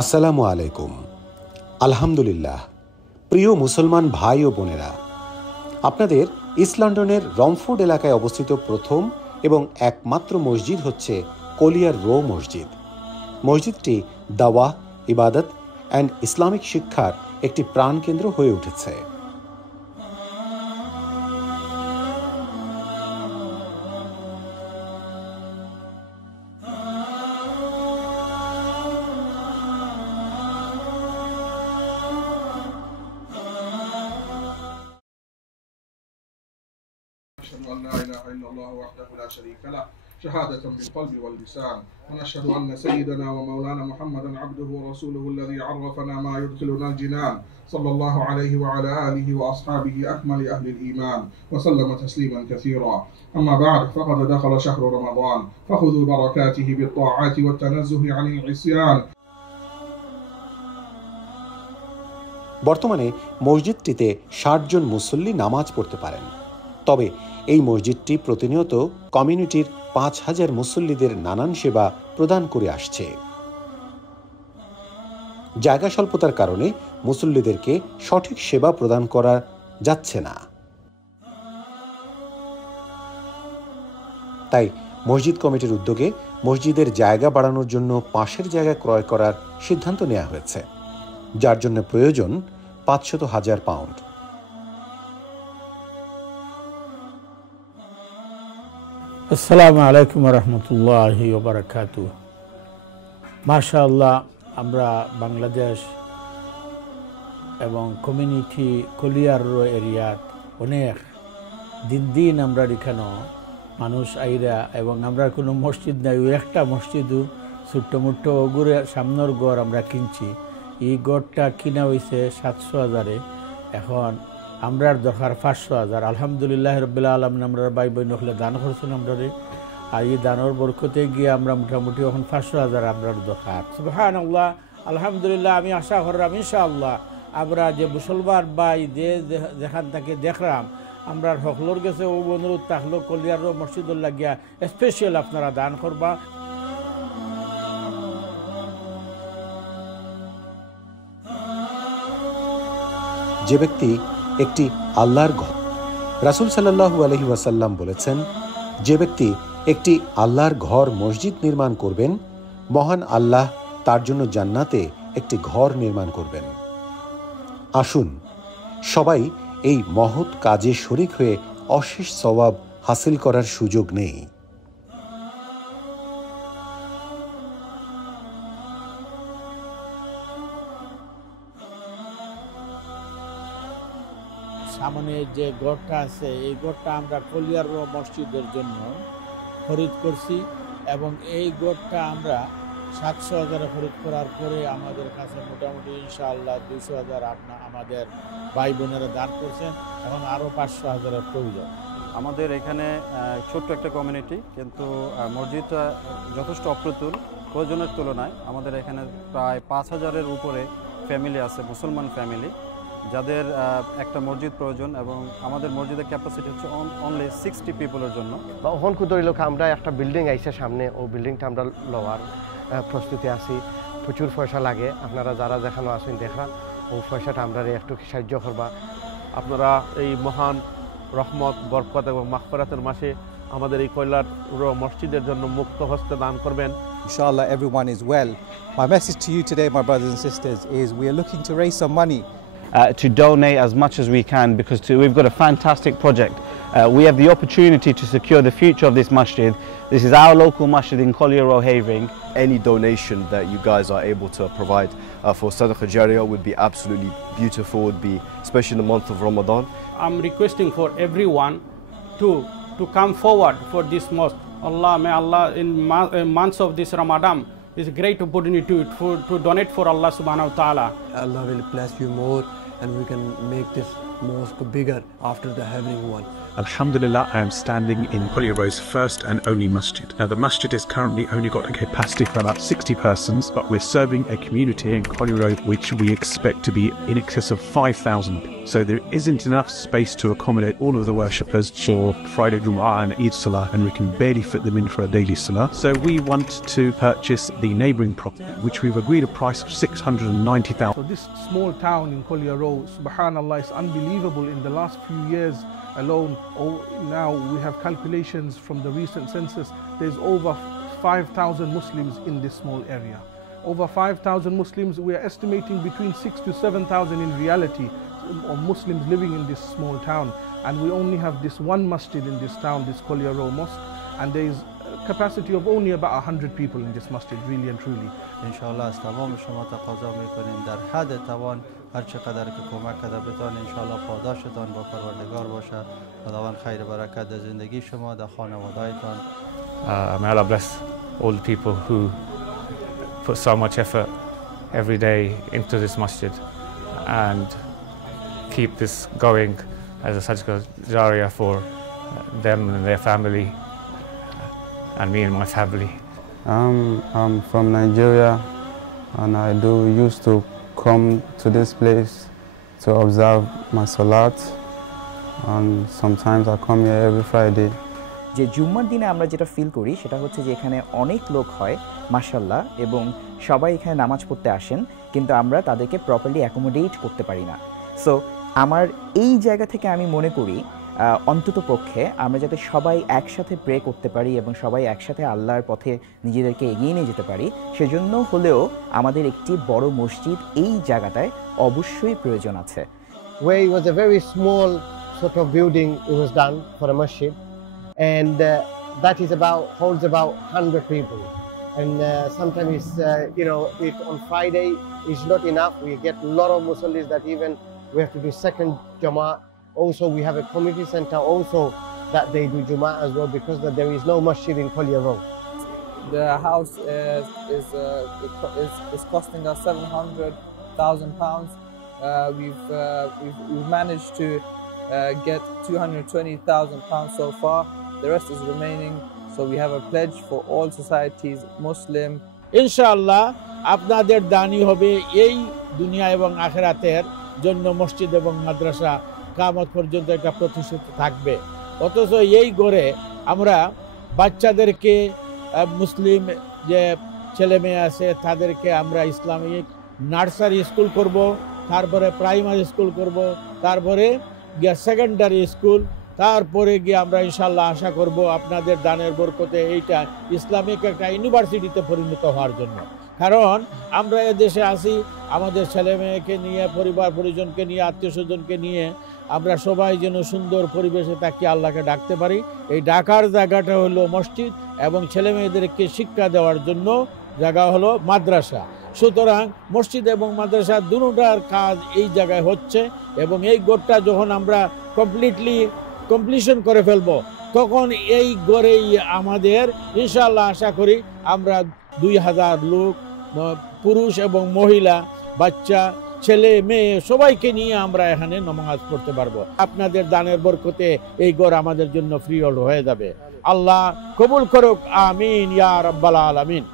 আসসালামু আলাইকুম। আলহামদুলিল্লাহ। প্রিয় মুসলমান ভাই ও বোনেরা, আপনাদের ইস্ট লন্ডনের রমফোর্ড এলাকায় অবস্থিত প্রথম এবং একমাত্র মসজিদ হচ্ছে কলিয়ার রো মসজিদ। মসজিদটি দাওয়াহ, ইবাদত অ্যান্ড ইসলামিক শিক্ষার একটি প্রাণকেন্দ্র হয়ে উঠেছে। أشهد أن لا إله إلا الله وحده لا شريك له شهادة بالقلب واللسان ونشهد أن سيدنا ومولانا محمدا عبده ورسوله الذي عرفنا ما يدخلنا الجنان صلى الله عليه وعلى آله وأصحابه أكمل أهل الإيمان وسلم تسليما كثيرا. أما بعد فقد دخل شهر رمضان فخذوا بركاته بالطاعات والتنزه عن العصيان. বর্তমানে মসজিদটিতে ৬০ জন মুসল্লি নামাজ পড়তে পারেন। তবে এই মসজিদটি প্রতিনিয়ত কমিউনিটির ৫,০০০ মুসল্লিদের নানান সেবা প্রদান করে আসছে। জায়গা স্বল্পতার কারণে মুসল্লিদেরকে সঠিক সেবা প্রদান করা যাচ্ছে না। তাই মসজিদ কমিটির উদ্যোগে মসজিদের জায়গা বাড়ানোর জন্য পাশের জায়গা ক্রয় করার সিদ্ধান্ত নেওয়া হয়েছে, যার জন্য প্রয়োজন ৫০০,০০০ পাউন্ড। আসসালামু আলাইকুম রহমতুল্লাহি ওয়া বারাকাতুহু। মাশাআল্লাহ, আমরা বাংলাদেশ এবং কমিউনিটি কলিয়ার এরিয়াত অনেক দিন আমরা এখানে মানুষ আইরা এবং আমরা কোনো মসজিদ নাই, একটা মসজিদও ছোট্ট মোট্ট ওগুরে সামনের গড় আমরা কিনছি। এই গড়টা কিনা হয়েছে ৭০০,০০০-এ, এখন আমরার দরকার ৫০০,০০০। আলহামদুলিল্লাহ রাব্বিল আলামিন আমরা ভাই বোন হলে দান করছেন আমরা, আর এই দানের বরকতে গিয়ে আমরা মোটামুটি এখন ৫০০,০০০ আমরার দরকার। সুবহানাল্লাহ, আলহামদুলিল্লাহ। আমি আশা করলাম ইনশাআল্লাহ আমরা যে মুসলমান ভাই যেখান থেকে দেখলাম আমরা সকলের কাছে ও অনুরোধ থাকলো কলিয়ার মসজিদুল লাগিয়া স্পেশাল আপনারা দান করবা। যে ব্যক্তি একটি আল্লাহর ঘর, রাসূল সাল্লাল্লাহু আলাইহি ওয়াসাল্লাম বলেছেন, যে ব্যক্তি একটি আল্লাহর ঘর মসজিদ নির্মাণ করবেন, মহান আল্লাহ তার জন্য জান্নাতে একটি ঘর নির্মাণ করবেন। আসুন সবাই এই মহৎ কাজে শরীক হয়ে অশেষ সওয়াব হাসিল করার সুযোগ নেই। সামনে যে গড়টা আছে এই গড়টা আমরা কলিয়ার মসজিদের জন্য খরিদ করছি এবং এই গড়টা আমরা ৭০০,০০০ খরিদ করার পরে আমাদের কাছে মোটামুটি ইনশাআল্লাহ ২০০,০০০ আমাদের ভাই বোনেরা দান করছেন। এখন আরও ৫০০,০০০-এর প্রয়োজন। আমাদের এখানে ছোট্ট একটা কমিউনিটি, কিন্তু মসজিদটা যথেষ্ট অপ্রতুল প্রয়োজনের তুলনায়। আমাদের এখানে প্রায় ৫,০০০-এর উপরে ফ্যামিলি আছে, মুসলমান ফ্যামিলি, যাদের একটা মসজিদ প্রয়োজন, এবং আমাদের মসজিদের ক্যাপাসিটি হচ্ছে অনলি 60 পিপলের জন্য। ওখান কুদরি লোক আমরা একটা বিল্ডিং আইসে সামনে, ও বিল্ডিংটা আমরা লওয়ার প্রস্তুতি আছি। প্রচুর পয়সা লাগে, আপনারা যারা দেখানো আসেন দেখরা ও পয়সাটা আমরা একটু সাহায্য করবা। আপনারা এই মহান রহমত, বরকত এবং মাগফিরাতের মাসে আমাদের এই কলিয়ার মসজিদের জন্য মুক্ত হস্তে দান করবেন। Inshallah everyone is well. My message to you today, my brothers and sisters, is we are looking to raise some money to donate as much as we can, because we've got a fantastic project. We have the opportunity to secure the future of this masjid. This is our local masjid in Collier Row, Havering. Any donation that you guys are able to provide for Sadaqah Jariyah would be absolutely beautiful, would be, especially in the month of Ramadan. I'm requesting for everyone to come forward for this mosque. May Allah in months of this Ramadan is a great opportunity to donate for Allah subhanahu wa ta'ala. Allah will bless you more and we can make this mosque bigger after the Havering one. Alhamdulillah, I am standing in Collier Road's first and only masjid. Now, the masjid has currently only got a capacity for about 60 persons, but we're serving a community in Collier Road which we expect to be in excess of 5,000. So there isn't enough space to accommodate all of the worshippers for Friday Jum'ah and Eid Salah, and we can barely fit them in for a daily Salah. So we want to purchase the neighbouring property, which we've agreed a price of 690,000. So this small town in Collier Road, subhanallah, is unbelievable. In the last few years alone, now we have calculations from the recent census, there's over 5,000 Muslims in this small area. Over 5,000 Muslims, we are estimating between 6,000 to 7,000 in reality of Muslims living in this small town. And we only have this one masjid in this town, this Collier Road Mosque, and there is a capacity of only about 100 people in this masjid, really and truly. Inshallah, از تمام شما تقاضا میکنیم در حد توان هر چقدر که کمک کرده بتان انشالله پاداشتان با پروردگار باشه. خداوند خیر برکت در زندگی شما در خانواده‌تان. May Allah bless all the people who put so much effort every day into this masjid and keep this going as a Sadaqah Jariyah for them and their family and me and my family. I'm from Nigeria, and I used to come to this place to observe my salat, and sometimes I come here every Friday. যে জুম্মার দিনে আমরা যেটা feel করি সেটা হচ্ছে যে এখানে অনেক লোক হয় মাশাআল্লাহ, এবং সবাই এখানে নামাজ পড়তে আসেন, কিন্তু আমরা তাদেরকে প্রপারলি অ্যাকোমোডেট করতে পারি না। সো আমার এই জায়গা থেকে আমি মনে করি অন্তত পক্ষে আমরা যাতে সবাই একসাথে প্রে করতে পারি এবং সবাই একসাথে আল্লাহর পথে নিজেদেরকে এগিয়ে নিয়ে যেতে পারি, সেজন্য হলেও আমাদের একটি বড় মসজিদ এই জায়গাটায় অবশ্যই প্রয়োজন আছে। Where it was a very small sort of building, it was done for a masjid, and that is holds about 100 people. And sometimes if on Friday is not enough, we get a lot of Muslims that even we have to do second Jama'ah. Also, we have a community center also that they do Jum'ah as well, because there is no masjid in Collier Road. The house is costing us £700,000. We've managed to get £220,000 so far. The rest is remaining. So we have a pledge for all societies, Muslim. ইনশাআল্লাহ আপনাদের দানি হবে এই দুনিয়া এবং আখিরাতের জন্য মসজিদ এবং মাদ্রাসা কিয়ামত পর্যন্ত এটা প্রতিষ্ঠিত থাকবে। অথচ এই গড়ে আমরা বাচ্চাদেরকে মুসলিম যে ছেলে মেয়ে আছে তাদেরকে আমরা ইসলামিক নার্সারি স্কুল করব, তারপরে প্রাইমারি স্কুল করব, তারপরে গিয়ে সেকেন্ডারি স্কুল, তারপরে গিয়ে আমরা ইনশাআল্লাহ আশা করব আপনাদের দানের বরকতে এইটা ইসলামিক একটা ইউনিভার্সিটিতে পরিণত হওয়ার জন্য। কারণ আমরা এদেশে আসি আমাদের ছেলে মেয়েকে নিয়ে, পরিবার পরিজনকে নিয়ে, আত্মীয় স্বজনকে নিয়ে আমরা সবাই যেন সুন্দর পরিবেশে তাকিয়ে আল্লাহকে ডাকতে পারি। এই ডাকার জায়গাটা হলো মসজিদ, এবং ছেলে মেয়েদেরকে শিক্ষা দেওয়ার জন্য জায়গা হলো মাদ্রাসা। সুতরাং মসজিদ এবং মাদ্রাসা দুটোটার কাজ এই জায়গায় হচ্ছে, এবং এই গড়টা যখন আমরা কমপ্লিশন করে ফেলবো তখন এই গড়েই আমাদের ইনশাআল্লাহ আশা করি আমরা 2000 লোক, পুরুষ এবং মহিলা, বাচ্চা, ছেলে মেয়ে সবাইকে নিয়ে আমরা এখানে নামাজ পড়তে পারবো। আপনাদের দানের বরকতে এই গড় আমাদের জন্য ফ্রি হয়ে যাবে। আল্লাহ কবুল করুক, আমিন ইয়া রাব্বাল আলামিন।